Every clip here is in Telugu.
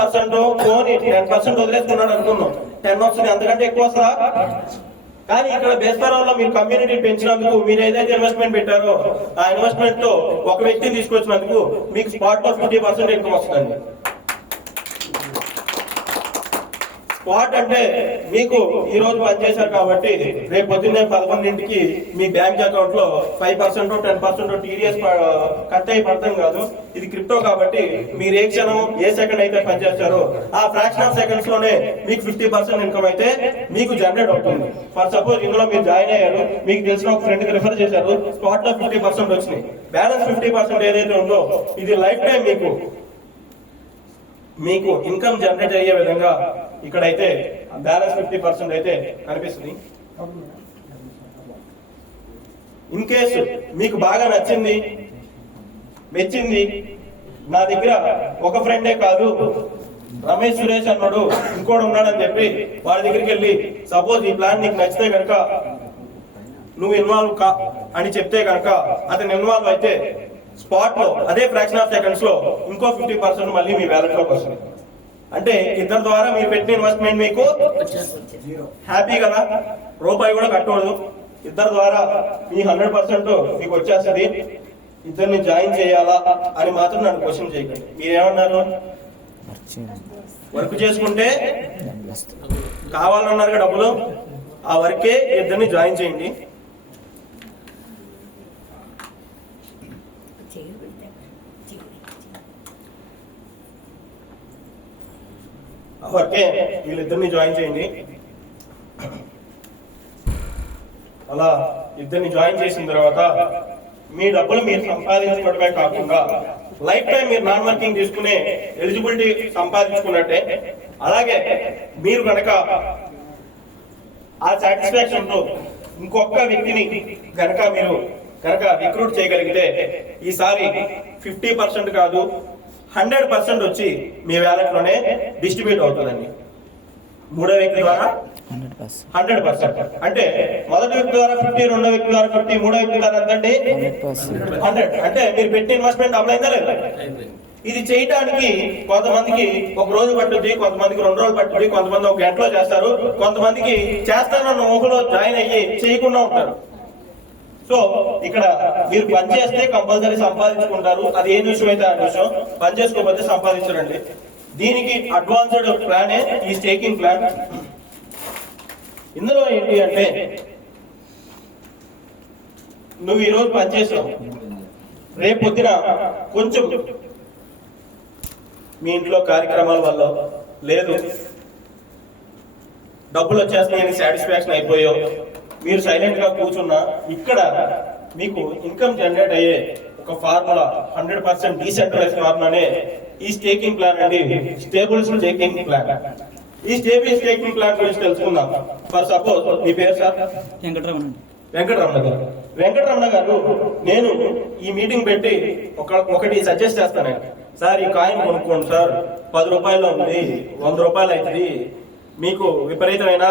ఫోన్ 10% వదిలేసుకున్నాడు అనుకున్నాం, 10 వస్తుంది, అంతకంటే ఎక్కువ వస్తుందా? కానీ ఇక్కడ బేస్తరంలో మీరు కమ్యూనిటీ పెంచినందుకు మీరు ఏదైతే ఇన్వెస్ట్మెంట్ పెట్టారో ఆ ఇన్వెస్ట్మెంట్ తో ఒక వ్యక్తిని తీసుకొచ్చినందుకు మీకు స్పాట్ లో 50% ఇన్కమ్ వస్తుందండి. స్పాట్ అంటే మీకు ఈ రోజు పనిచేశారు కాబట్టి రేపు పొద్దున్నే 11ంటికి మీ బ్యాంక్ అకౌంట్ లో 5% 10% టీడీఎస్ కట్ అయి పడతాం కాదు. ఇది క్రిప్టో కాబట్టి మీరు ఏ క్షణం ఏ సెకండ్ అయితే పనిచేస్తారో ఆ ఫ్రాక్షన్ ఆఫ్ సెకండ్స్ లోనే మీకు 50% ఇన్కమ్ అయితే మీకు జనరేట్ అవుతుంది. ఫర్ సపోజ్ ఇందులో మీరు జాయిన్ అయ్యారు, మీకు తెలిసిన ఒక ఫ్రెండ్ కి రిఫర్ చేశారు, స్పాట్ లో 50% వచ్చినాయి. బ్యాలెన్స్ 50% ఏదైతే ఉందో ఇది లైఫ్ టైం మీకు ఇన్కమ్ జనరేట్ అయ్యే విధంగా ఇక్కడైతే బ్యాలెన్స్ 50% అయితే కనిపిస్తుంది. ఇన్ కేసు మీకు బాగా నచ్చింది, మెచ్చింది, నా దగ్గర ఒక ఫ్రెండే కాదు రమేష్ సురేష్ అన్నాడు ఇంకోటి ఉన్నాడని చెప్పి వాడి దగ్గరికి వెళ్ళి సపోజ్ ఈ ప్లాన్ నీకు నచ్చితే కనుక నువ్వు ఇన్వాల్వ్ అని చెప్తే కనుక అతను ఇన్వాల్వ్ అయితే స్పాట్ లో అదే ఫ్రాక్షన్ ఆఫ్ సెకండ్స్ లో ఇంకో 50% మళ్ళీ మీ వ్యాలెట్ లోకి వస్తుంది. అంటే ఇద్దరి ద్వారా మీరు పెట్టిన ఇన్వెస్ట్మెంట్ మీకు హ్యాపీ కదా, రూపాయి కూడా కట్టకూడదు. ఇద్దరి ద్వారా మీ 100% మీకు వచ్చేస్తుంది. ఇద్దరిని జాయిన్ చేయాలా అని మాత్రం నన్ను క్వశ్చన్ చేయకండి. మీరేమన్నారు, వర్క్ చేసుకుంటే కావాలన్నారు డబ్బులు, ఆ వర్కే ఇద్దరిని జాయిన్ చేయండి. వర్కే వీళ్ళిద్దరిని జాయిన్ చేయండి. అలా ఇద్దరిని జాయిన్ చేసిన తర్వాత మీ డబ్బులు మీరు సంపాదించుకోవడమే కాకుండా లైఫ్ టైం మీరు నాన్ వర్కింగ్ తీసుకునే ఎలిజిబిలిటీ సంపాదించుకున్నట్టే. అలాగే మీరు కనుక ఆ సాటిస్ఫాక్షన్ తో ఇంకొక వ్యక్తిని మీరు రిక్రూట్ చేయగలిగితే ఈసారి 50% కాదు 100% వచ్చి మీ వ్యాలెట్ లోనే డిస్ట్రిబ్యూట్ అవుతుందండి. మూడో వ్యక్తి ద్వారా 100%. అంటే మొదటి వ్యక్తి ద్వారా 50, రెండో వ్యక్తి ద్వారా 50, మూడో వ్యక్తి ద్వారా ఎంతండి 100. అంటే మీరు పెట్టిన ఇన్వెస్ట్మెంట్ డబుల్ అయిందా లేదా? ఇది చేయడానికి కొంతమందికి ఒక రోజు పట్టుద్ది, కొంతమందికి 2 రోజులు పట్టుద్ది, కొంతమంది ఒక గంటలో చేస్తారు, కొంతమందికి చేస్తానన్న ఊహలో జాయిన్ అయ్యి చేయకుండా ఉంటారు. సో ఇక్కడ మీరు పని చేస్తే కంపల్సరీ సంపాదించుకుంటారు. అది ఏ విషయం అయితే ఆ విషయం, పని చేసుకోకపోతే సంపాదించరండి. దీనికి అడ్వాన్స్డ్ ప్లానే ఈ స్టేకింగ్ ప్లాన్. ఇందులో ఏంటి అంటే నువ్వు ఈ రోజు పనిచేసావు, రేపు పొద్దున కొంచెం మీ ఇంట్లో కార్యక్రమాల వల్ల లేదు డబ్బులు వచ్చేస్తున్నాయని సాటిస్ఫాక్షన్ అయిపోయావు, మీరు సైలెంట్ గా కూర్చున్నా ఇక్కడ మీకు ఇన్కమ్ జనరేట్ అయ్యే ఒక ఫార్ములా 100% డీసెంట్రలైజ్ ఫార్ములానే ఈ స్టేకింగ్ ప్లాన్ అండి, స్టేబుల్ స్టేకింగ్ ప్లాన్. ఈ స్టేబుల్ స్టేకింగ్ ప్లాన్ గురించి తెలుసుకుందాం. ఫర్ సపోజ్ మీ పేరు సార్ వెంకటరమణ గారు, నేను ఈ మీటింగ్ పెట్టి ఒకటి సజెస్ట్ చేస్తాను. సార్ ఈ కాయిన్ కొనుక్కోండి సార్, 10 రూపాయలు ఉంది, 100 రూపాయలు అవుతుంది, మీకు విపరీతమైన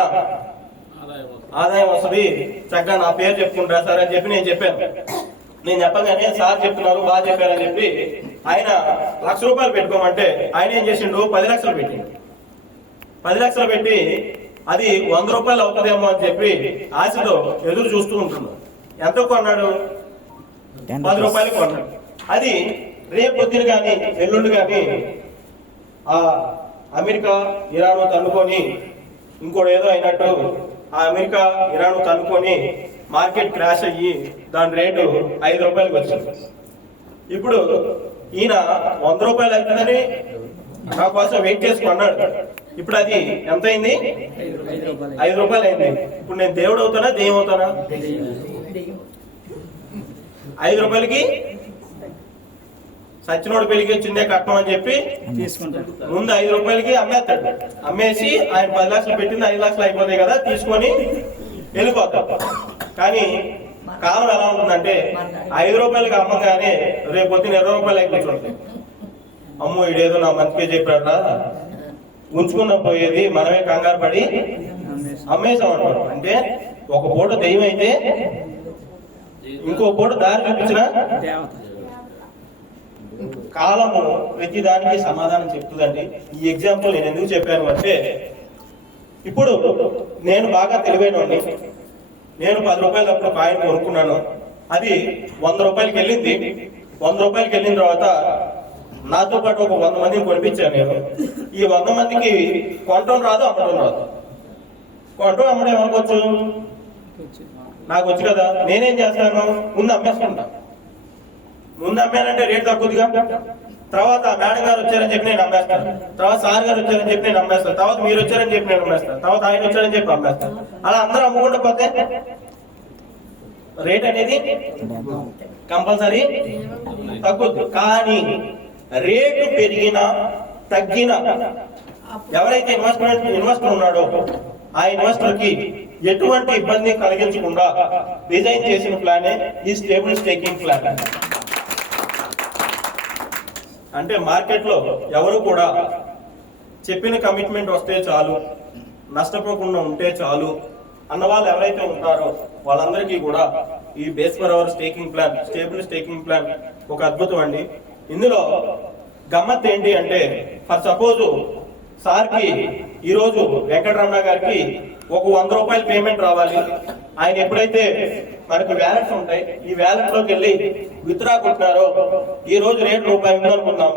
ఆదాయం వస్తుంది, చక్కగా నా పేరు చెప్పుకుంటారా సార్ అని చెప్పి నేను చెప్పాను. నేను చెప్పగానే సార్ చెప్తున్నారు బాగా చెప్పారని చెప్పి ఆయన 1,00,000 రూపాయలు పెట్టుకోమంటే ఆయన ఏం చేసిండు, 10 లక్షలు పెట్టిండు. 10 లక్షలు పెట్టి అది 100 రూపాయలు అవుతుందేమో అని చెప్పి ఆశతో ఎదురు చూస్తూ ఉంటున్నాడు. ఎంత కొన్నాడు? 10 రూపాయలు కొన్నాడు. అది రేపు పొద్దున కానీ ఎల్లుండి కానీ ఆ అమెరికా ఇరాన్ తన్నుకొని ఇంకోటి ఏదో అయినట్టు ఆ అమెరికా ఇరాన్ తన్నుకొని మార్కెట్ క్రాష్ అయ్యి దాని రేటు 5 రూపాయలకు వచ్చింది. ఇప్పుడు ఈయన 100 రూపాయలు అవుతుందని నా కోసం వెయిట్ చేసుకున్నాడు. ఇప్పుడు అది ఎంత అయింది? 5 రూపాయలు అయింది. ఇప్పుడు నేను దేవుడు అవుతానా దెయ్యం అవుతానా? 5 రూపాయలకి సచ్చినోడు పెరిగి వచ్చిందే కట్టం అని చెప్పి ముందు 5 రూపాయలకి అమ్మేస్తాడు. అమ్మేసి ఆయన 10 లక్షలు పెట్టింది 5 లక్షలు అయిపోతాయి కదా, తీసుకొని వెళ్ళిపోతాడు. కానీ కాలం ఎలా ఉంటుందంటే 5 రూపాయలకి అమ్మగానే రేపు పొద్దున 20 రూపాయలు అయిపోతుంది. అమ్మో ఇదేదో నా మంచిగా చెప్పాడా, ఉంచుకున్న పోయేది మనమే కంగారు పడి అమ్మేసాం అన్నమాట. అంటే ఒక పూట దెయ్యం అయితే ఇంకో పూట దారి చూపించిన కాలము ప్రతిదానికి సమాధానం చెప్తుందండి. ఈ ఎగ్జాంపుల్ నేను ఎందుకు చెప్పాను అంటే, ఇప్పుడు నేను బాగా తెలివైనవాడిని, నేను 10 రూపాయలు అప్పుడు కాయిన్ కొనుక్కున్నాను, అది 100 రూపాయలకి వెళ్ళింది. 100 రూపాయలకి వెళ్ళిన తర్వాత నాతో పాటు ఒక 100 మందిని కొనిపించాను నేను. ఈ 100 మందికి కొనటం రాదు, అమ్మటం రాదు. కొనటం అమ్మడం ఏమనుకోవచ్చు, నాకు వచ్చు కదా. నేనేం చేస్తాను, ముందు అమ్మేసుకుంటా. ముందు అమ్మానంటే రేట్ తగ్గుద్దిగా. తర్వాత మేడం గారు వచ్చారని చెప్పి నేను అమ్మేస్తాను, తర్వాత సార్ గారు వచ్చారని చెప్పి నేను అమ్మేస్తాను, తర్వాత మీరు వచ్చారని చెప్పి నేను అమ్మేస్తాను, తర్వాత ఆయన వచ్చారని చెప్పి అమ్మేస్తాను. అలా అందరూ అమ్ముకుంటూ పోతే రేట్ అనేది కంపల్సరీ తగ్గుద్ది. కానీ రేటు పెరిగినా తగ్గినా ఎవరైతే ఇన్వెస్టర్ ఉన్నాడో ఆ ఇన్వెస్టర్ కి ఎటువంటి ఇబ్బంది కలిగించకుండా డిజైన్ చేసిన ప్లానే ఈ స్టేబుల్ స్టేకింగ్ ప్లాన్. అంటే మార్కెట్ లో ఎవరు కూడా చెప్పిన కమిట్మెంట్ వస్తే చాలు, నష్టపోకుండా ఉంటే చాలు అన్న వాళ్ళు ఎవరైతే ఉంటారో వాళ్ళందరికీ కూడా ఈ base per hour staking plan, stable staking plan ఒక అద్భుతం అండి. ఇందులో గమ్మత్ ఏంటి అంటే, ఫర్ సపోజ్ సార్కి ఈరోజు వెంకటరమణ గారికి ఒక 100 రూపాయలు పేమెంట్ రావాలి. ఆయన ఎప్పుడైతే మనకు వ్యాలెట్స్ ఉంటాయి, ఈ వ్యాలెట్ లోకి వెళ్ళి విత్డ్రా కొట్టినారో, ఈ రోజు రేట్ రూపాయి ఉందనుకుందాం,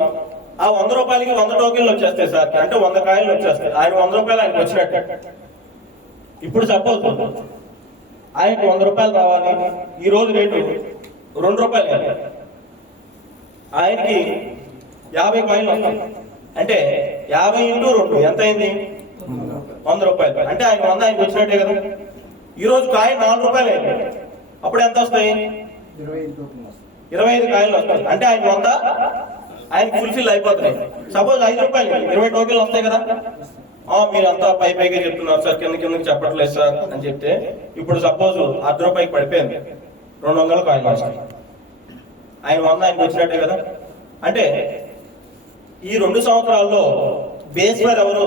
ఆ 100 రూపాయలకి 100 టోకెన్లు వచ్చేస్తాయి సార్, అంటే 100 కాయలు వచ్చేస్తాయి. ఆయన 100 రూపాయలు ఆయనకు వచ్చినట్టు. ఇప్పుడు సపోజ్ ఆయనకు 100 రూపాయలు రావాలి, ఈ రోజు రేటు 2 రూపాయలు, ఆయనకి 50 కాయలు వస్తాయి. అంటే 50 × 2 ఎంత అయింది, 100 రూపాయలు. అంటే ఆయన 100 ఆయనకు వచ్చినట్టే కదా. ఈ రోజు కాయ 4 రూపాయలు అయింది, అప్పుడు ఎంత వస్తాయి, 25 కాయలు వస్తాయి. అంటే ఆయన 100 ఆయనకి ఫుల్ఫిల్ అయిపోతున్నాయి. సపోజ్ 5 రూపాయలు 20 టోకెన్లు వస్తాయి కదా. మీరంతా పైగా చెప్తున్నారు సార్, కిందకి చెప్పట్లేదు సార్ అని చెప్తే, ఇప్పుడు సపోజ్ 10 రూపాయకి పడిపోయింది, 200 కాయలు వస్తాయి. ఆయన 100 ఆయనకు వచ్చినట్టే కదా. అంటే ఈ 2 సంవత్సరాల్లో బేస్ పర్ ఎవరు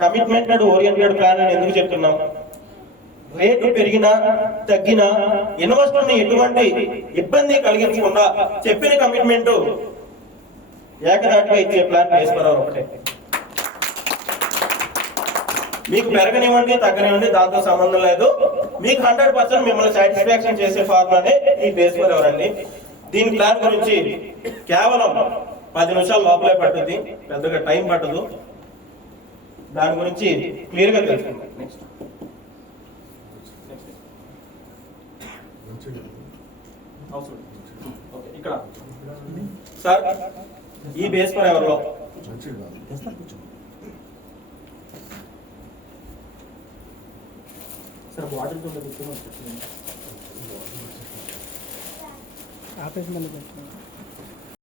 కమిట్మెంట్ ఓరియంటెడ్ ప్లాన్ అని ఎందుకు చెప్తున్నాం, రేటు పెరిగినా తగ్గినా ఇన్వెస్టర్ ని ఎటువంటి ఇబ్బంది కలిగించకుండా చెప్పిన కమిట్మెంట్ ఏకదాటిగా ఇచ్చే ప్లాన్ బేస్ పర్ అవర్ ఒకటే. మీకు పెరగనివ్వండి తగ్గనివ్వండి దాంతో సంబంధం లేదు, మీకు 100% మిమ్మల్ని సాటిస్ఫాక్షన్ చేసే ఫార్ములానే ఈ బేస్ పర్ అవర్ అండి. దీని ప్లాన్ గురించి కేవలం 10 నిమిషాలు లోపలే పడుతుంది, పెద్దగా టైం పట్టదు. దాని గురించి క్లియర్ గా తెలుసుకుందాం. నెక్స్ట్ ఇక్కడ సార్ ఈ బేస్ పర్ ఎవరిలో సార్ వాటర్ ఆపేసి మళ్ళీ